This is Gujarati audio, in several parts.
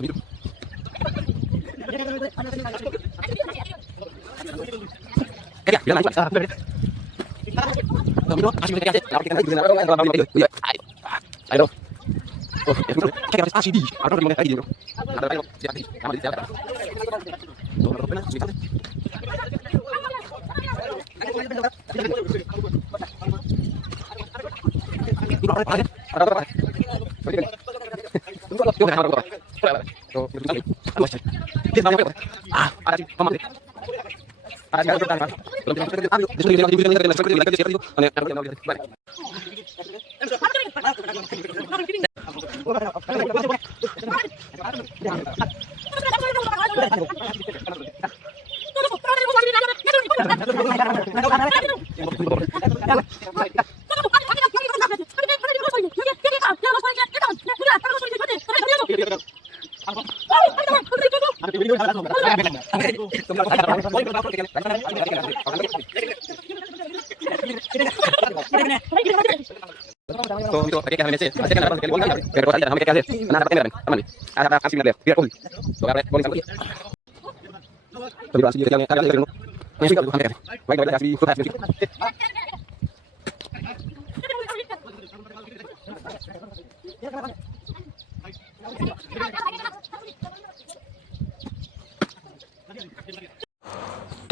તો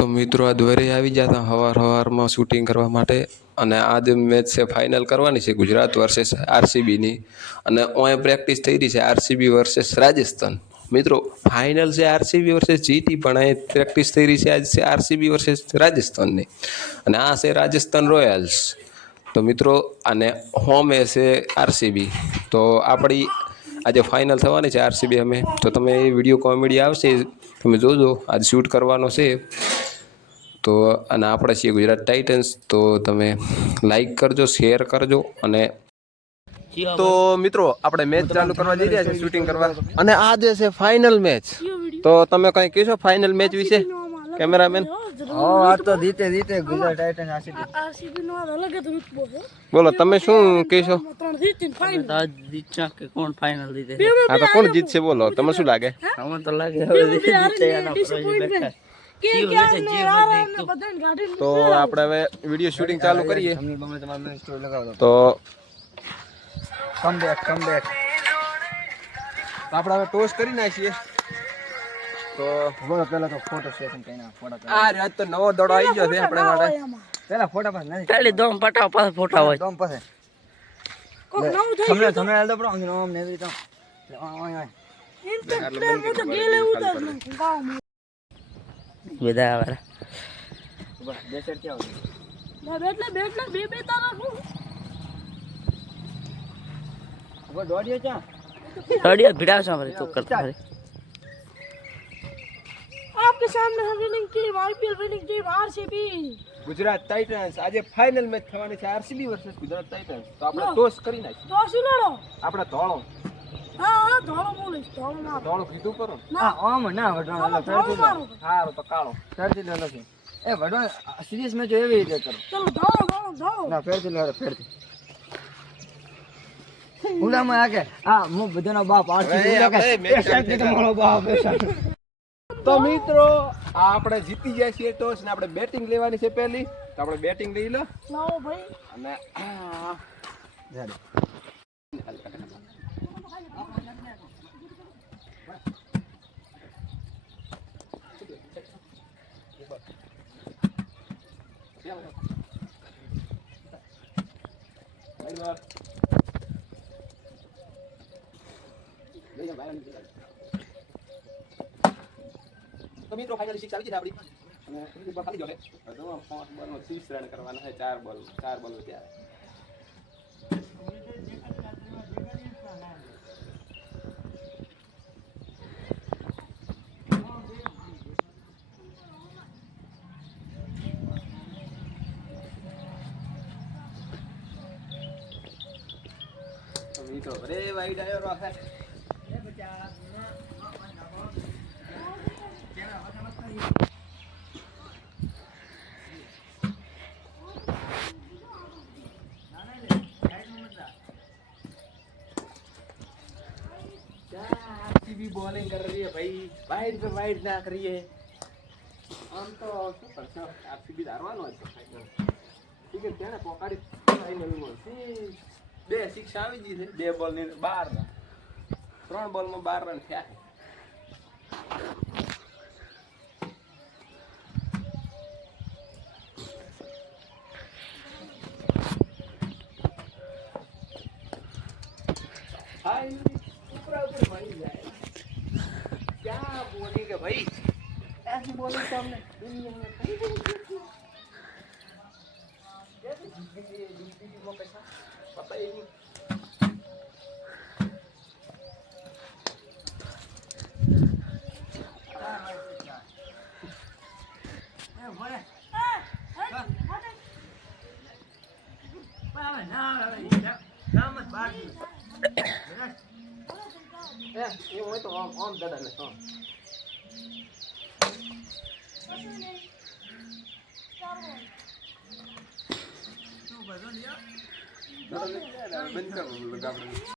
મિત્રો આ દ્વારે આવી જતા સવારમાં શૂટિંગ કરવા માટે અને આજે મેચ છે ફાઇનલ કરવાની છે ગુજરાત વર્સેસ આરસીબીની અને અહીંયા પ્રેક્ટિસ થઈ રહી છે આરસીબી વર્સેસ રાજસ્થાન. મિત્રો ફાઇનલ છે આરસીબી વર્સેસ જીટી પણ અહીં પ્રેક્ટિસ થઈ રહી છે આજ છે આરસીબી વર્સેસ રાજસ્થાનની અને આ છે રાજસ્થાન રોયલ્સ. તો મિત્રો અને હોમ એ છે આરસીબી. તો આપણી આજે ફાઇનલ થવાની છે આરસીબી અમે. તો તમે એ વિડીયો કોમેડી આવશે તમે જોજો, આજ શૂટ કરવાનો છે. તો અને આપણે છીએ ગુજરાત ટાઇટન્સ. તો તમે લાઈક કરજો, શેર કરજો. અને તો મિત્રો આપણે મેચ ચાલુ કરવા જઈ રહ્યા છીએ શૂટિંગ કરવા અને આ જે છે ફાઇનલ મેચ. તો તમે કંઈ કહેશો ફાઇનલ મેચ વિશે કેમેરામેન? આ તો જીતે ગુજરાત ટાઇટન્સ આરસીબી નો અલગ જ રૂતબો છે. બોલો તમે શું કહેશો? કોણ ફાઇનલ જીતે? હા તો કોણ જીતશે બોલો, તમને શું લાગે? અમને તો લાગે તો આપણે હવે વિડીયો શૂટિંગ ચાલુ કરીએ. તો કમબેક આપણે હવે ટોસ કરી નાખીએ. તો બોલો પેલા તો ફોટો સેશન કઈ ના ફોટો આ રાત તો નવો દડો આવી ગયો છે આપણે માટે. પેલા ફોટા પાસ નથી ખાલી દોમ પટાવ પાસે ફોટા હોય દોમ પાસે કોક નવું થઈ ગયું તમને હાલ દો બ્રો નામ ને એવી તો ઓય ઇન્સ્ટાગ્રામ તો ગેલે ઉતાર ગામ બધા આવે બસ બેસર કે આવ ના બેટલે બે તારા હું હવે દોડીએ ક્યાં દોડીએ ભીડાવ છો અમારે તો કરતા રે. आपके सामने है winning team IPL winning team RCB Gujarat Titans. આજે ફાઇનલ મેચ થવાની છે આરસીબી વર્સસ ગુજરાત ટાઇટન્સ. તો આપણે ટોસ કરી નાખીએ. तो सुनो આપણે ધોળો हां धोलो बोलिस धोलो ना ધોળો કીધું કરો ના ઓમ ના વડવા धोलो मारो સારું તો કાળો ફેરથી લે નથી એ વડવા સિરિયસ મેચ એવી રીતે કરો चलो धोलो ના ફેરથી લે ફેરથી ઉલામાં આકે આ હું બધાનો બાપ આરસીબી તમારો બાપ તો મિત્રો આપણે જીતી ગયા છીએ ટોસ ને આપણે બેટિંગ લેવાની છે પહેલી. તો આપણે બેટિંગ લઈ લો लाओ भाई અને તો મિત્રો ફાઇનલી 6 આવી ગઈ આપણી અને ત્રીજી બોલ ખાલી ગયો છે. તો 5 બોલમાં 30 રન કરવાના છે. 4 બોલ ત્યારે તો મિત્રો અરે વાઈડ આવ્યો રહે आरसीबी बॉलिंग कर रही है भाई, वाइड पे वाइड ना करिए। આમ તો શું કરશો, આરસીબી હારવાનો જ છે ફાઇનલ. ઠીક છે, તેને પોકાડી ફાઇનલમાં 2 સિક્સ આવી ગઈ છે, 2 બોલ ની 12 રન, 3 બોલમાં 12 રન થયા છે. ऊपर मળી જાય. क्या बोलेंगे भाई, ऐसी बोलिंग तो हमने दुनिया में कहीं नहीं देखी. जैसे जिंदगी में कैसा पता ही नहीं. ये वही तो आम दादा ने तो बंद कर